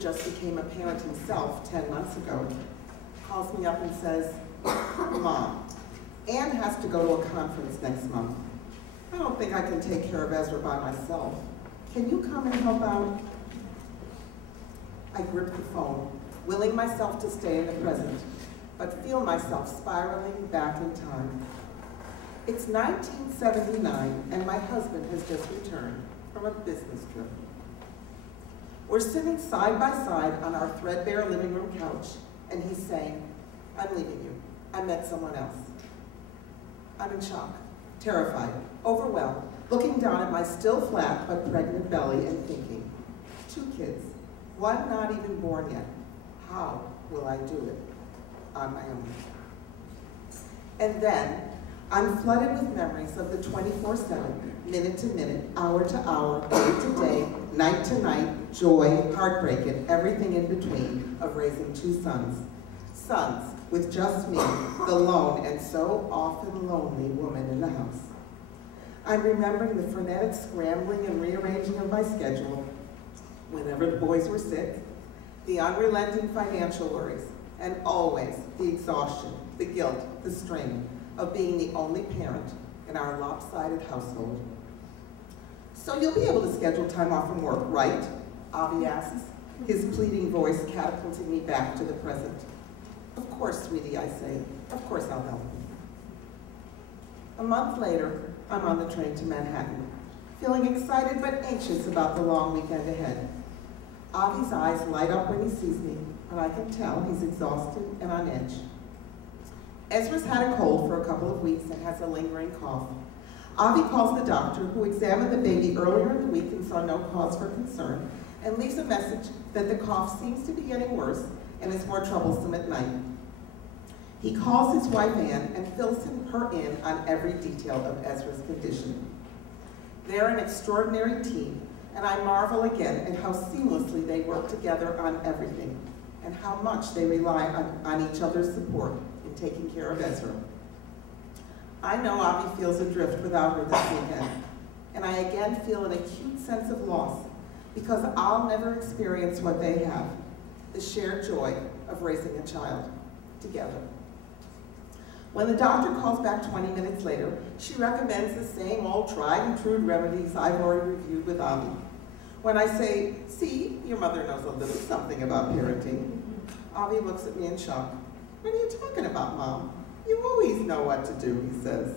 just became a parent himself 10 months ago, calls me up and says, Mom, Anne has to go to a conference next month. I don't think I can take care of Ezra by myself. Can you come and help out? I grip the phone, willing myself to stay in the present, but feel myself spiraling back in time. It's 1979, and my husband has just returned from a business trip. We're sitting side by side on our threadbare living room couch, and he's saying, I'm leaving you. I met someone else. I'm in shock, terrified, overwhelmed, looking down at my still flat but pregnant belly and thinking, 2 kids, one not even born yet. How will I do it on my own? And then I'm flooded with memories of the 24/7, minute to minute, hour to hour, day to day, night to night, joy, heartbreak, and everything in between of raising 2 sons. Sons with just me, the lone and so often lonely woman in the house. I'm remembering the frenetic scrambling and rearranging of my schedule whenever the boys were sick, the unrelenting financial worries, and always the exhaustion, the guilt, the strain of being the only parent in our lopsided household. So you'll be able to schedule time off from work, right? Avi asks, his pleading voice catapulting me back to the present. Of course, sweetie, I say. Of course I'll help you. A month later, I'm on the train to Manhattan, feeling excited but anxious about the long weekend ahead. Avi's eyes light up when he sees me, and I can tell he's exhausted and on edge. Ezra's had a cold for a couple of weeks and has a lingering cough. Avi calls the doctor, who examined the baby earlier in the week and saw no cause for concern, and leaves a message that the cough seems to be getting worse and is more troublesome at night. He calls his wife Anne and fills her in on every detail of Ezra's condition. They're an extraordinary team, and I marvel again at how seamlessly they work together on everything, and how much they rely on each other's support in taking care of Ezra. I know Avi feels adrift without her this weekend, and I again feel an acute sense of loss because I'll never experience what they have, the shared joy of raising a child together. When the doctor calls back 20 minutes later, she recommends the same old tried and true remedies I've already reviewed with Avi. When I say, see, your mother knows a little something about parenting, Avi looks at me in shock. What are you talking about, Mom? You always know what to do, he says.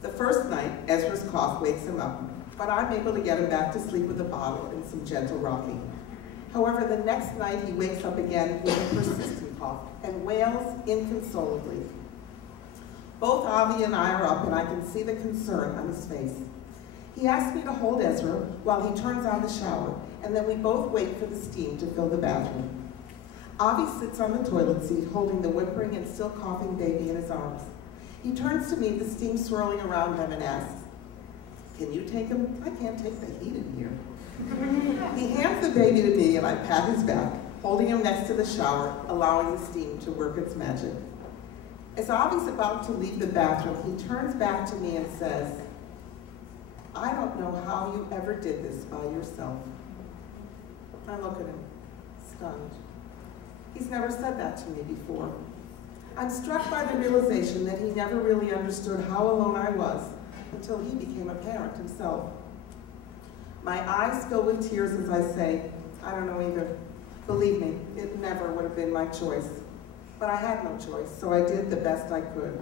The first night, Ezra's cough wakes him up, but I'm able to get him back to sleep with a bottle and some gentle rocking. However, the next night he wakes up again with a persistent cough and wails inconsolably. Both Avi and I are up, and I can see the concern on his face. He asks me to hold Ezra while he turns on the shower, and then we both wait for the steam to fill the bathroom. Avi sits on the toilet seat holding the whimpering and still coughing baby in his arms. He turns to me, the steam swirling around him, and asks, "Can you take him? I can't take the heat in here." He hands the baby to me, and I pat his back, holding him next to the shower, allowing the steam to work its magic. As Avi's about to leave the bathroom, he turns back to me and says, "I don't know how you ever did this by yourself." I look at him, stunned. He's never said that to me before. I'm struck by the realization that he never really understood how alone I was until he became a parent himself. My eyes fill with tears as I say, "I don't know either. Believe me, it never would have been my choice. But I had no choice, so I did the best I could."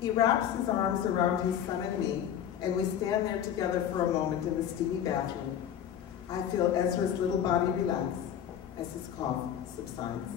He wraps his arms around his son and me, and we stand there together for a moment in the steamy bathroom. I feel Ezra's little body relax as his cough subsides.